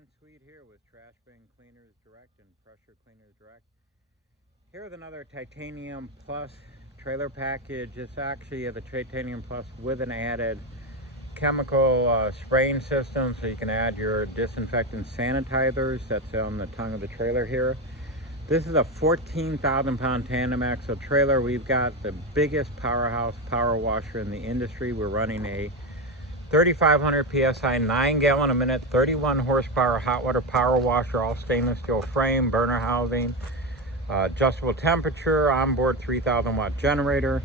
and sweet here with Trash Bin Cleaners Direct and Pressure Cleaners Direct. Here's another Titanium Plus trailer package. It's actually the Titanium Plus with an added chemical spraying system, so you can add your disinfectant sanitizers. That's on the tongue of the trailer here. This is a 14,000 pound tandem axle trailer. We've got the biggest powerhouse power washer in the industry. We're running a 3,500 PSI, 9 gallon a minute, 31 horsepower hot water power washer, all stainless steel frame, burner housing, adjustable temperature, onboard 3,000 watt generator.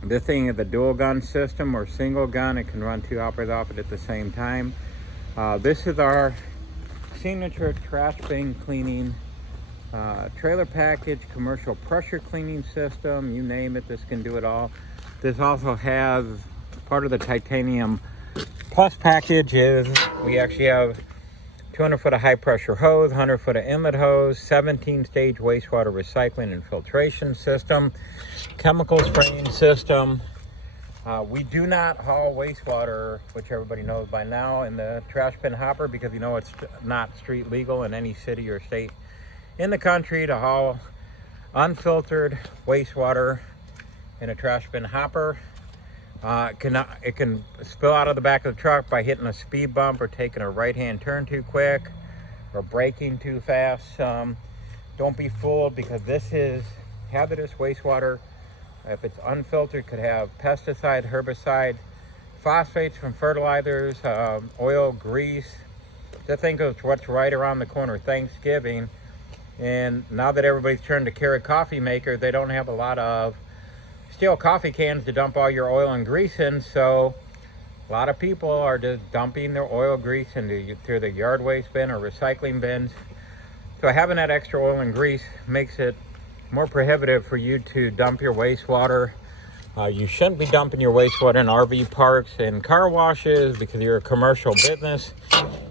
This thing is a dual gun system or single gun. It can run 2 operators off it at the same time. This is our signature trash bin cleaning trailer package, commercial pressure cleaning system, you name it, this can do it all. This also has part of the Titanium Plus package is we actually have 200 foot of high pressure hose, 100 foot of inlet hose, 17 stage wastewater recycling and filtration system, chemical spraying system. We do not haul wastewater, which everybody knows by now, in the trash bin hopper, because you know it's not street legal in any city or state in the country to haul unfiltered wastewater in a trash bin hopper. It can spill out of the back of the truck by hitting a speed bump or taking a right-hand turn too quick or braking too fast. Don't be fooled, because this is hazardous wastewater. If it's unfiltered, could have pesticide, herbicide, phosphates from fertilizers, oil, grease. Just think of what's right around the corner, Thanksgiving. And now that everybody's turned to Keurig coffee maker, they don't have a lot of steel coffee cans to dump all your oil and grease in, so a lot of people are just dumping their oil grease through the yard waste bin or recycling bins. So having that extra oil and grease makes it more prohibitive for you to dump your wastewater. You shouldn't be dumping your wastewater in RV parks and car washes because you're a commercial business,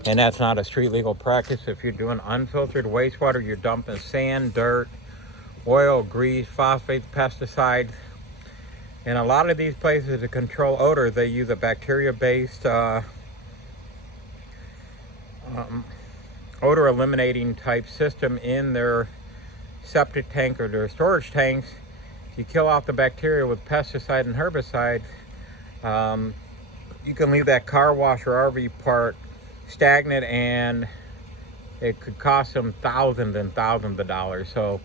and that's not a street legal practice. If you're doing unfiltered wastewater, you're dumping sand, dirt, oil, grease, phosphates, pesticides. And a lot of these places to control odor, they use a bacteria-based odor eliminating type system in their septic tank or their storage tanks. If you kill off the bacteria with pesticide and herbicide, you can leave that car wash or RV park stagnant, and it could cost them thousands and thousands of dollars. So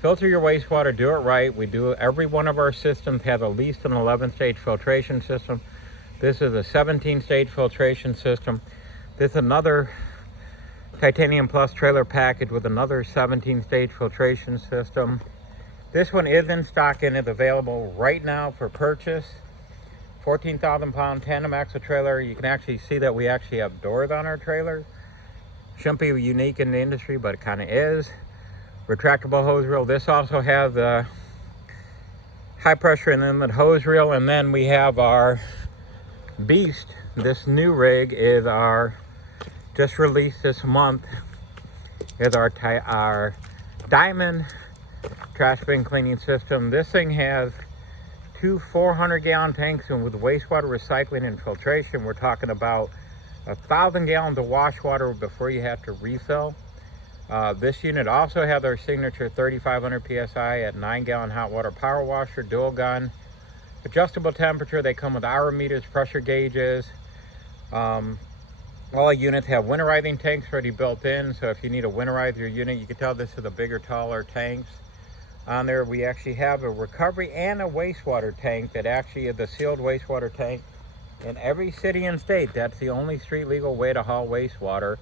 filter your wastewater, do it right. Every one of our systems has at least an 11-stage filtration system. This is a 17-stage filtration system. This is another Titanium Plus trailer package with another 17-stage filtration system. This one is in stock and is available right now for purchase. 14,000 pound tandem axle trailer. You can actually see that we actually have doors on our trailer. Shouldn't be unique in the industry, but it kind of is. Retractable hose reel. This also has the high pressure and inlet hose reel. And then we have our beast. This new rig is our, just released this month, is our Diamond trash bin cleaning system. This thing has 2 400 gallon tanks, and with wastewater recycling and filtration, we're talking about 1,000 gallons of wash water before you have to refill. This unit also has our signature 3,500 PSI at 9 gallon hot water power washer, dual gun, adjustable temperature. They come with hour meters, pressure gauges. All units have winterizing tanks already built in, so if you need to winterize your unit, you can tell this is a bigger, taller tanks. On there, we actually have a recovery and a wastewater tank that actually is a sealed wastewater tank in every city and state. That's the only street legal way to haul wastewater.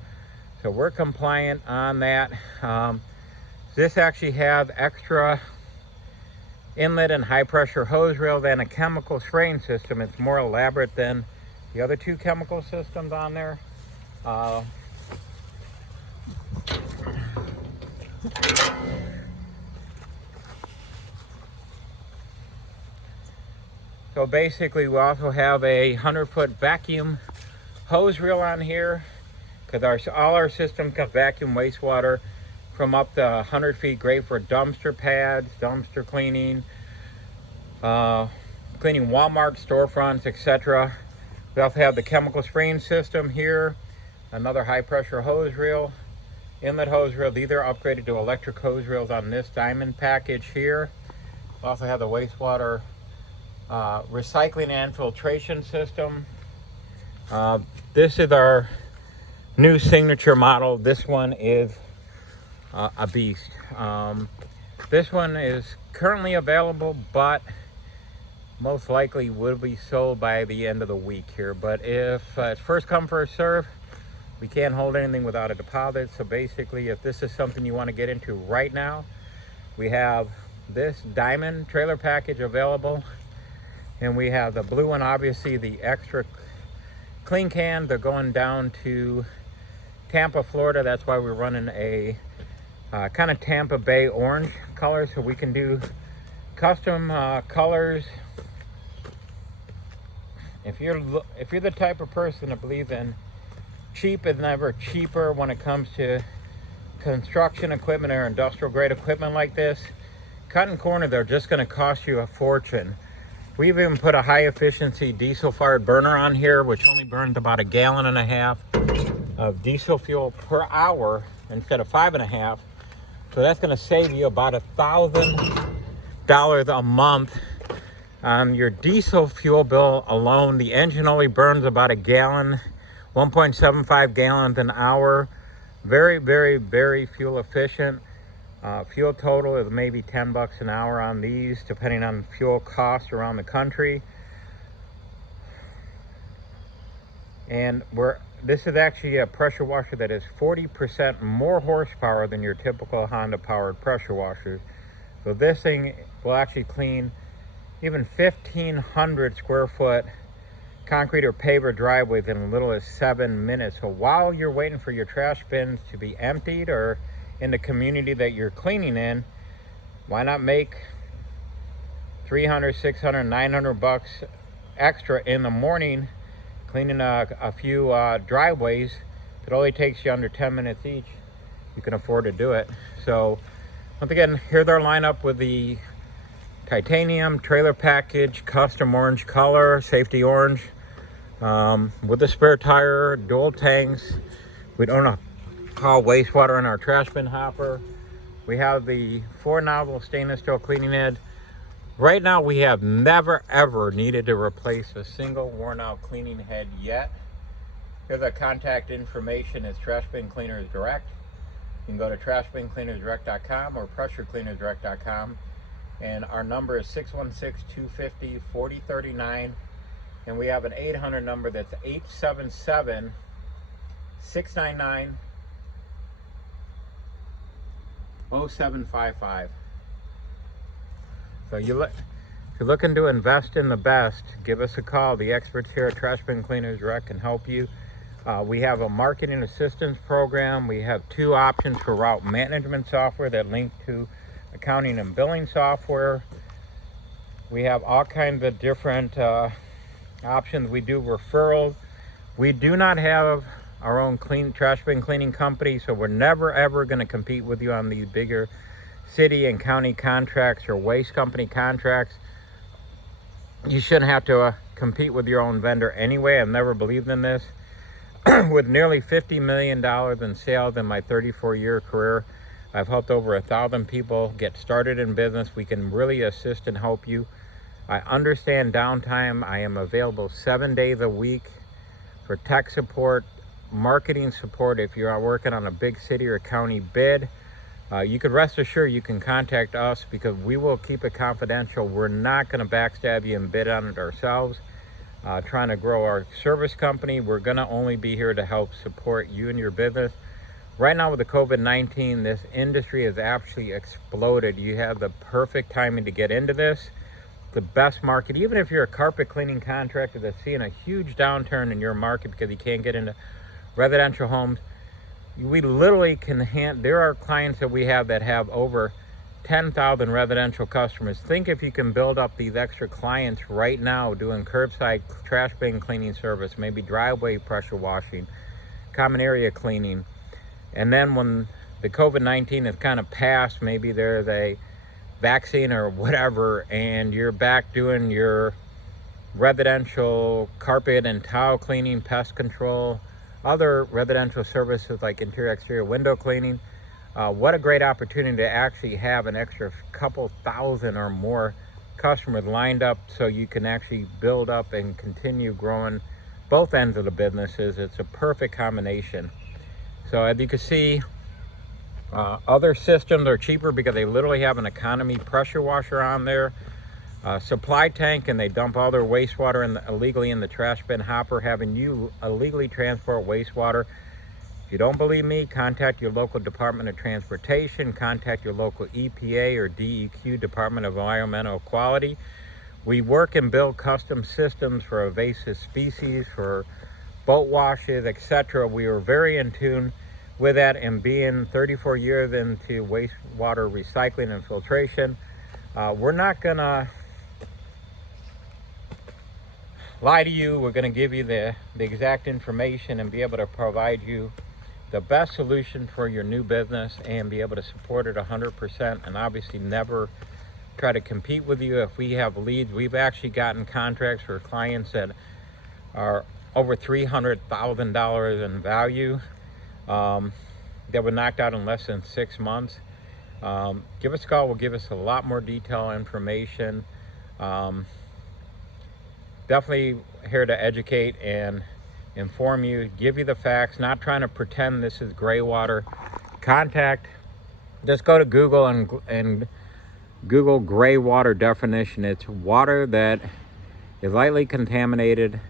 So we're compliant on that. This actually has extra inlet and high pressure hose reel and a chemical spraying system. It's more elaborate than the other 2 chemical systems on there. So basically we also have a 100 foot vacuum hose reel on here, because all our systems can vacuum wastewater from up to 100 feet, great for dumpster pads, dumpster cleaning, cleaning Walmart storefronts, etc. We also have the chemical spraying system here, another high pressure hose reel, inlet hose reel. These are upgraded to electric hose reels on this diamond package here. We also have the wastewater recycling and filtration system. This is our new signature model. This one is a beast. This one is currently available, but most likely will be sold by the end of the week here. But if it's first come first serve, we can't hold anything without a deposit. So basically, if this is something you want to get into right now, we have this diamond trailer package available, and we have the blue one, obviously the extra clean can. They're going down to Tampa, Florida. That's why we're running a kind of Tampa Bay orange color, so we can do custom colors. If you're the type of person that believes in cheap is never cheaper when it comes to construction equipment or industrial grade equipment like this, cutting corner, they're just going to cost you a fortune. We've even put a high efficiency diesel fired burner on here, which only burns about 1.5 gallons of diesel fuel per hour instead of 5.5. So that's going to save you about $1,000 a month on your diesel fuel bill alone. The engine only burns about 1 gallon, 1.75 gallons an hour. Very, very, very fuel efficient. Fuel total is maybe $10 an hour on these, depending on fuel costs around the country. And this is actually a pressure washer that is 40% more horsepower than your typical Honda powered pressure washer. So this thing will actually clean even 1,500 square foot concrete or paver driveways in as little as 7 minutes. So while you're waiting for your trash bins to be emptied or in the community that you're cleaning in, why not make $300, $600, $900 extra in the morning cleaning a few driveways? It only takes you under 10 minutes each. You can afford to do it. So once again, here's our lineup with the titanium trailer package, custom orange color, safety orange, with the spare tire, dual tanks. We don't haul wastewater in our trash bin hopper. We have the 4 nozzle stainless steel cleaning head. Right now we have never ever needed to replace a single worn out cleaning head yet. Here's our contact information. It's Trash Bin Cleaners Direct. You can go to trashbincleanersdirect.com or pressurecleanersdirect.com. And our number is 616-250-4039. And we have an 800 number that's 877-699-0755. So if you're looking to invest in the best, give us a call. The experts here at Trash Bin Cleaners Direct can help you. We have a marketing assistance program. We have 2 options for route management software that link to accounting and billing software. We have all kinds of different options. We do referrals. We do not have our own trash bin cleaning company, so we're never ever going to compete with you on these bigger city and county contracts or waste company contracts. You shouldn't have to compete with your own vendor anyway. I've never believed in this. With nearly $50 million in sales in my 34-year career, I've helped over 1,000 people get started in business. We can really assist and help you. I understand downtime. I am available 7 days a week for tech support, marketing support. If you are working on a big city or county bid, you could rest assured you can contact us because we will keep it confidential. We're not going to backstab you and bid on it ourselves. Trying to grow our service company, we're going to only be here to help support you and your business. Right now with the COVID-19, this industry has actually exploded. You have the perfect timing to get into this. The best market, even if you're a carpet cleaning contractor that's seeing a huge downturn in your market because you can't get into residential homes, we literally can there are clients that we have that have over 10,000 residential customers. Think if you can build up these extra clients right now doing curbside trash bin cleaning service, maybe driveway pressure washing, common area cleaning. And then when the COVID-19 is kind of passed, maybe there's a vaccine or whatever, and you're back doing your residential carpet and tile cleaning, pest control, other residential services like interior exterior window cleaning. What a great opportunity to actually have an extra couple thousand or more customers lined up so you can actually build up and continue growing both ends of the businesses. It's a perfect combination. So as you can see, other systems are cheaper because they literally have an economy pressure washer on there, supply tank, and they dump all their wastewater illegally in the trash bin hopper, having you illegally transport wastewater. If you don't believe me, contact your local Department of Transportation, contact your local EPA or DEQ, Department of Environmental Quality. We work and build custom systems for invasive species, for boat washes, etc. We are very in tune with that, and being 34 years into wastewater recycling and filtration, we're not gonna lie to you. We're gonna give you the exact information and be able to provide you the best solution for your new business and be able to support it 100%, and obviously never try to compete with you. If we have leads, we've actually gotten contracts for clients that are over $300,000 in value, that were knocked out in less than 6 months. Give us a call. We'll give us a lot more detailed information. Definitely here to educate and inform you, give you the facts, not trying to pretend this is gray water. Just go to Google and Google gray water definition. It's water that is lightly contaminated,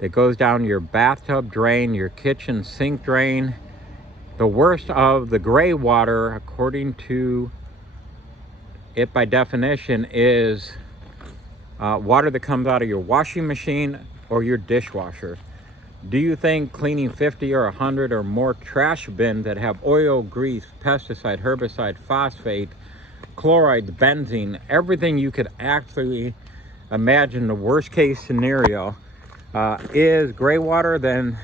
that goes down your bathtub drain, your kitchen sink drain. The worst of the gray water, according to it by definition, is water that comes out of your washing machine or your dishwasher. Do you think cleaning 50 or 100 or more trash bins that have oil, grease, pesticide, herbicide, phosphate, chlorides, benzene, everything you could actually imagine, the worst case scenario, is gray water? Then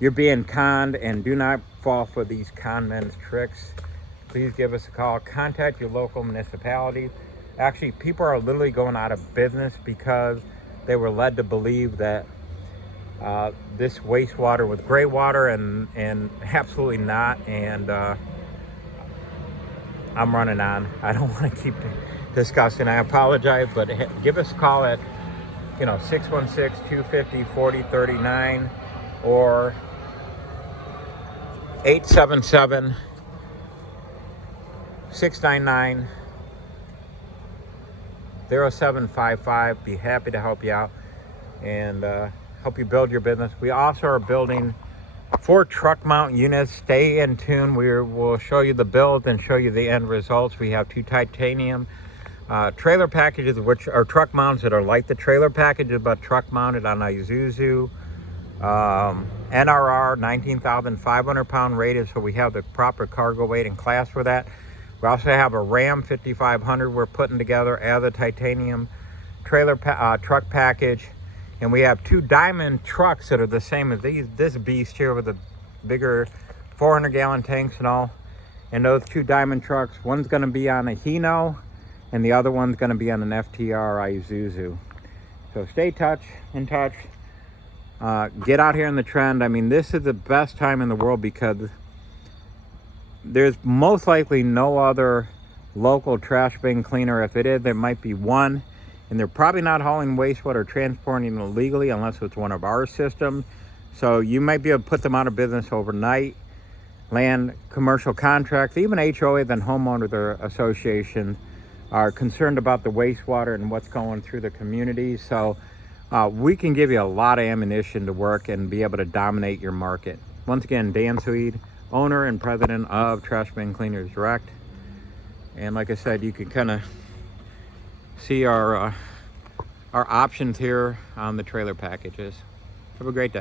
you're being conned, and do not fall for these con men's tricks. Please give us a call. Contact your local municipality. Actually, people are literally going out of business because they were led to believe that this wastewater was gray water, and absolutely not. And I'm running on. I don't want to keep discussing. I apologize, but give us a call at 616-250-4039 or 877-699-0755. Be happy to help you out and help you build your business. We also are building 4 truck mount units. Stay in tune. We'll show you the build and show you the end results. We have 2 titanium trailer packages, which are truck mounts that are like the trailer packages but truck mounted on Isuzu NRR 19,500 pound rated, so we have the proper cargo weight and class for that. We also have a Ram 5500 we're putting together as a titanium trailer truck package, and we have 2 diamond trucks that are the same as this beast here with the bigger 400-gallon tanks and all. And those 2 diamond trucks, one's going to be on a Hino and the other one's going to be on an FTR Isuzu. So stay in touch. Get out here in the trend. I mean, this is the best time in the world because there's most likely no other local trash bin cleaner. If it is, there might be one, and they're probably not hauling wastewater or transporting illegally unless it's one of our systems. So you might be able to put them out of business overnight. Land commercial contracts, even HOAs and homeowners associations are concerned about the wastewater and what's going through the community. So we can give you a lot of ammunition to work and be able to dominate your market. Once again, Dan Swede, owner and president of Trash Bin Cleaners Direct. And like I said, you can kind of see our options here on the trailer packages. Have a great day.